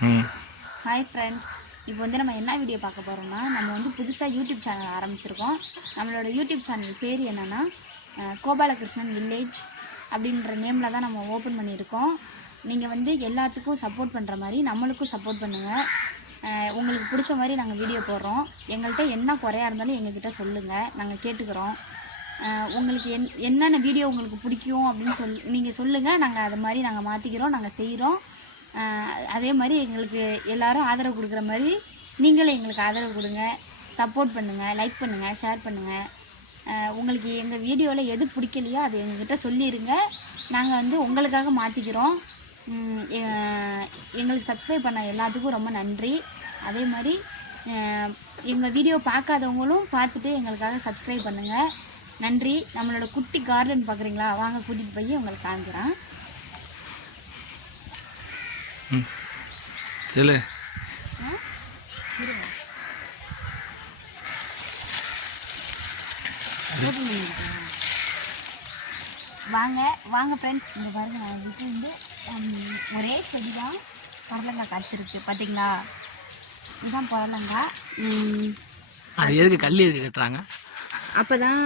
Hi friends, இப்போ வந்து நம்ம என்ன வீடியோ பார்க்க போகிறோம்னா, நம்ம வந்து புதுசாக யூடியூப் சேனல் ஆரம்பிச்சிருக்கோம். நம்மளோட யூடியூப் சேனல் பேர் என்னென்னா கோபாலகிருஷ்ணன் வில்லேஜ் அப்படின்ற நேமில் தான் நம்ம ஓப்பன் பண்ணியிருக்கோம். நீங்கள் வந்து எல்லாத்துக்கும் சப்போர்ட் பண்ணுற மாதிரி நம்மளுக்கும் சப்போர்ட் பண்ணுங்கள். உங்களுக்கு பிடிச்ச மாதிரி நாங்கள் வீடியோ போடுறோம். எங்கள்கிட்ட என்ன குறையாக இருந்தாலும் எங்ககிட்ட சொல்லுங்கள், நாங்கள் கேட்டுக்கிறோம். உங்களுக்கு என்னென்ன வீடியோ உங்களுக்கு பிடிக்கும் அப்படின்னு நீங்கள் சொல்லுங்கள். நாங்கள் அது மாதிரி நாங்கள் மாற்றிக்கிறோம், நாங்கள் செய்கிறோம். அதே மாதிரி எங்களுக்கு எல்லோரும் ஆதரவு கொடுக்குற மாதிரி நீங்களும் எங்களுக்கு ஆதரவு கொடுங்க, சப்போர்ட் பண்ணுங்கள், லைக் பண்ணுங்கள், ஷேர் பண்ணுங்கள். உங்களுக்கு எங்கள் வீடியோவில் எது பிடிக்கலையோ அது எங்ககிட்ட சொல்லிடுங்க. நாங்கள் வந்து உங்களுக்காக மாற்றிக்கிறோம். எங்களுக்கு சப்ஸ்கிரைப் பண்ண எல்லாத்துக்கும் ரொம்ப நன்றி. அதே மாதிரி எங்கள் வீடியோ பார்க்காதவங்களும் பார்த்துட்டு எங்களுக்காக சப்ஸ்கிரைப் பண்ணுங்கள். நன்றி. நம்மளோட குட்டி கார்டன் பார்க்குறீங்களா? வாங்க கூட்டிகிட்டு போய் உங்களுக்கு காமிக்கிறேன். சொல்லு. வாங்க வாங்க ஃப்ரெண்ட்ஸ், இங்கே பாருங்கள். நான் வீட்டு வந்து ஒரே செடி தான் புடலங்காய் காய்ச்சிருக்கு, பார்த்தீங்களா? இதுதான் புடலங்காய். அது எதுக்கு கல் எதுக்கு கட்டுறாங்க? அப்போ தான்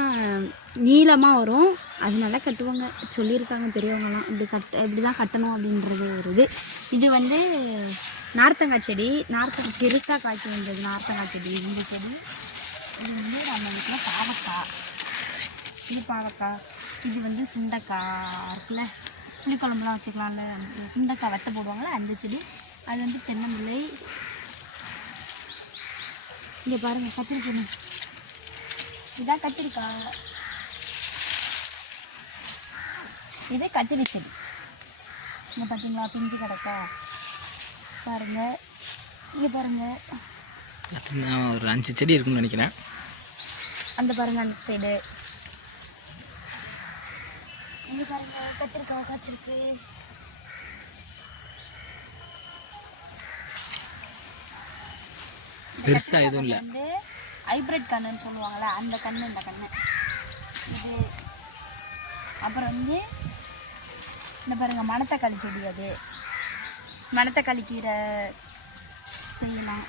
நீளமாக வரும், அதனால கட்டுவாங்க சொல்லியிருக்காங்க பெரியவங்கலாம். இப்படி தான் கட்டணும் அப்படின்றது ஒரு இது வந்து நார்த்தங்காய் செடி. நார்த்தங்காய் பெருசாக காய்ச்சி வந்தது நார்த்தங்காய் செடி. இந்த செடி இது வந்து நம்ம வீட்டில் பாவக்காய். இது பாவக்காய். இது வந்து சுண்டைக்காய் இருக்குல்ல, புளிக்குழம்புலாம் வச்சுக்கலாம்ல, அந்த சுண்டைக்காய் வெட்ட போடுவாங்கள்ல அந்த செடி. அது வந்து தென்னம்பிள்ளை. இங்கே பாருங்கள், கத்திரிக்கணும். இதான் கத்திரிக்காய். இது கத்திரி செடி. இங்கே பார்த்தீங்களா, பிஞ்சு கிடக்கா பாருங்கள். இங்கே பாருங்கள், ஒரு 5 செடி இருக்குன்னு நினைக்கிறேன். அந்த பாருங்கள், அந்த சைடு. இங்கே பாருங்கள், கத்திரிக்காய் காய்ச்சிருக்கு. பெருசாக எதுவும் இல்லை. வந்து ஹைப்ரிட் கண்ணுன்னு சொல்லுவாங்கள்ல, அந்த கன்று. இந்த கன்று இது. அப்புறம் வந்து இந்த பாருங்கள், மணத்தக்காளி செடி. அது மணத்தக்காளி கீரை செய்யலாம்.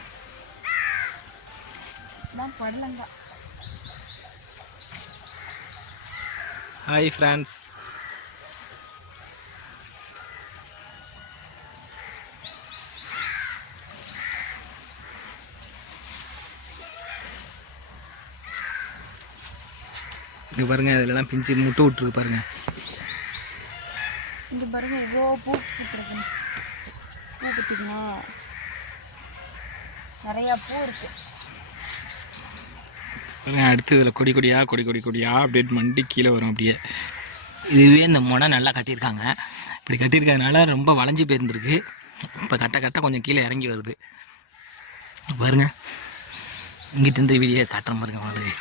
இதான் புடலங்காய். ஹாய் ஃப்ரெண்ட்ஸ், இங்கே பாருங்கள், இதெல்லாம் பிஞ்சு முட்டை விட்டுருக்கு பாருங்கள். இங்கே பாருங்கள், எவ்வளோ பூ பூத்துருக்கு. பூ பார்த்தீங்களா, நிறையா பூ இருக்குது. அடுத்து இதில் கொடி கொடியாக அப்படியே மண்டி கீழே வரும் அப்படியே. இதுவே இந்த முனை நல்லா கட்டியிருக்காங்க. இப்படி கட்டியிருக்கிறதுனால ரொம்ப வளைஞ்சி போயிருந்துருக்கு. இப்போ கட்ட கொஞ்சம் கீழே இறங்கி வருது பாருங்க. இங்கிட்ட இருந்து வீடியோ காட்டுற பாருங்க. அவ்வளோ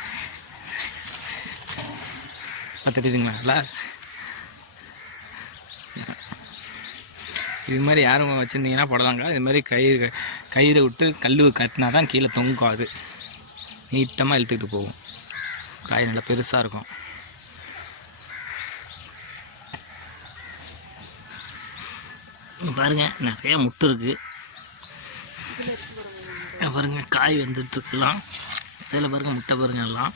பார்த்துட்டுங்களா? நல்லா இது மாதிரி யாரும் வச்சுருந்தீங்கன்னா போடலாங்க. இது மாதிரி கயிறு விட்டு கல் கட்டினா தான் கீழே தொங்கும். அது நீட்டமாக இழுத்துக்கிட்டு போகும். காய் நல்லா பெருசாக இருக்கும். பாருங்கள், நிறைய முட்டு இருக்குது பாருங்கள். காய் வந்துட்டுருக்கலாம். இதில் பாருங்கள், முட்டை பாருங்கள் எல்லாம்.